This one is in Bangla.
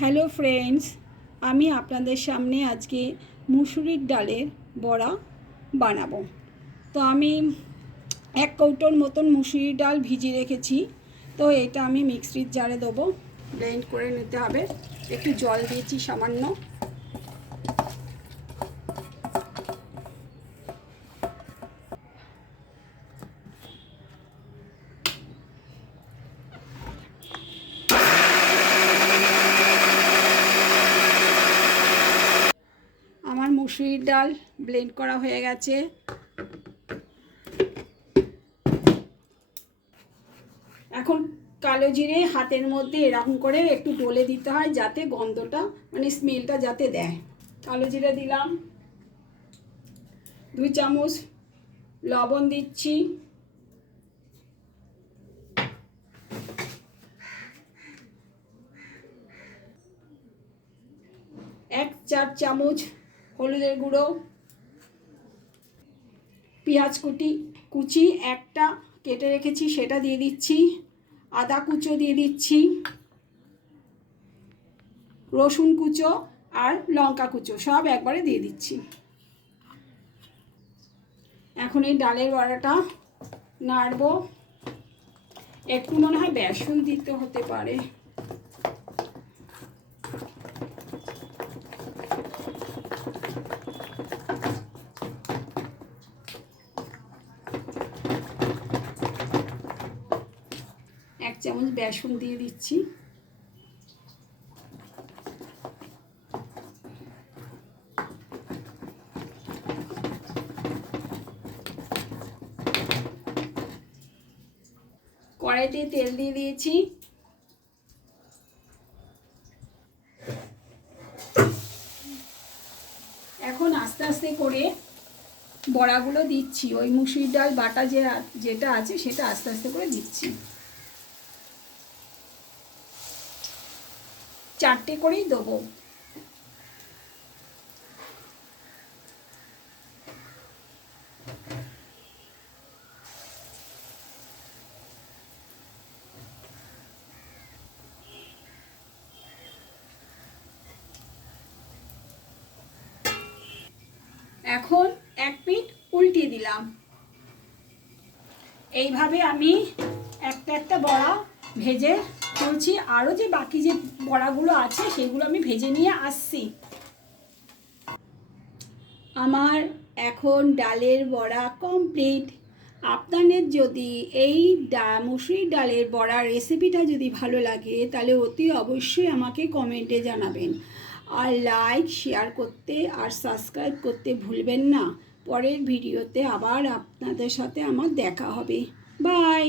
হ্যালো ফ্রেন্ডস, আমি আপনাদের সামনে আজকে মুসুরির ডালের বড়া বানাবো। তো আমি 1 কৌটোর মতন মুসুরির ডাল ভিজিয়ে রেখেছি। তো এটা আমি মিক্সির জারে দেবো, ব্লেন্ড করে নিতে হবে। একটু জল দিয়েছি সামান্য। আমার মুসুরির ডাল ব্লেন্ড করা হয়ে গেছে। এখন কালো জিরে হাতের মধ্যে এরকম করে একটু ডলে দিতে হয়, যাতে গন্ধটা মানে স্মেলটা যাতে দেয়। কালো জিরে দিলাম, 2 চামচ লবণ দিচ্ছি, 1/4 চামচ হলুদের গুঁড়ো, পেঁয়াজ কুচি একটা কেটে রেখেছি সেটা দিয়ে দিচ্ছি, আদা কুচো দিয়ে দিচ্ছি, রসুন কুচো আর লঙ্কা কুচো সব একবারে দিয়ে দিচ্ছি। এখন এই ডালের বড়াটা নাড়বো। একটু মনে হয় বেসন দিতে হতে পারে। এক চামচ বেসন দিয়ে দিচ্ছি। কড়াইতে তেল দিয়ে দিয়েছি। এখন আস্তে আস্তে করে বড়াগুলো দিচ্ছি। ওই মুসুরির ডাল বাটা যেটা আছে সেটা আস্তে আস্তে করে দিচ্ছি। 4টে করেই দেবো। এখন এক পিঠ উল্টিয়ে দিলাম। এইভাবে আমি একটা একটা বড়া ভেজে তুলছি। আরও যে বাকি যে বড়াগুলো আছে সেগুলো আমি ভেজে নিয়ে আসছি। আমার এখন ডালের বড়া কমপ্লিট। আপনাদের যদি এই মুসুরির ডালের বড়ার রেসিপিটা যদি ভালো লাগে তাহলে অতি অবশ্যই আমাকে কমেন্টে জানাবেন। আর লাইক শেয়ার করতে আর সাবস্ক্রাইব করতে ভুলবেন না। পরের ভিডিওতে আবার আপনাদের সাথে আমার দেখা হবে। বাই।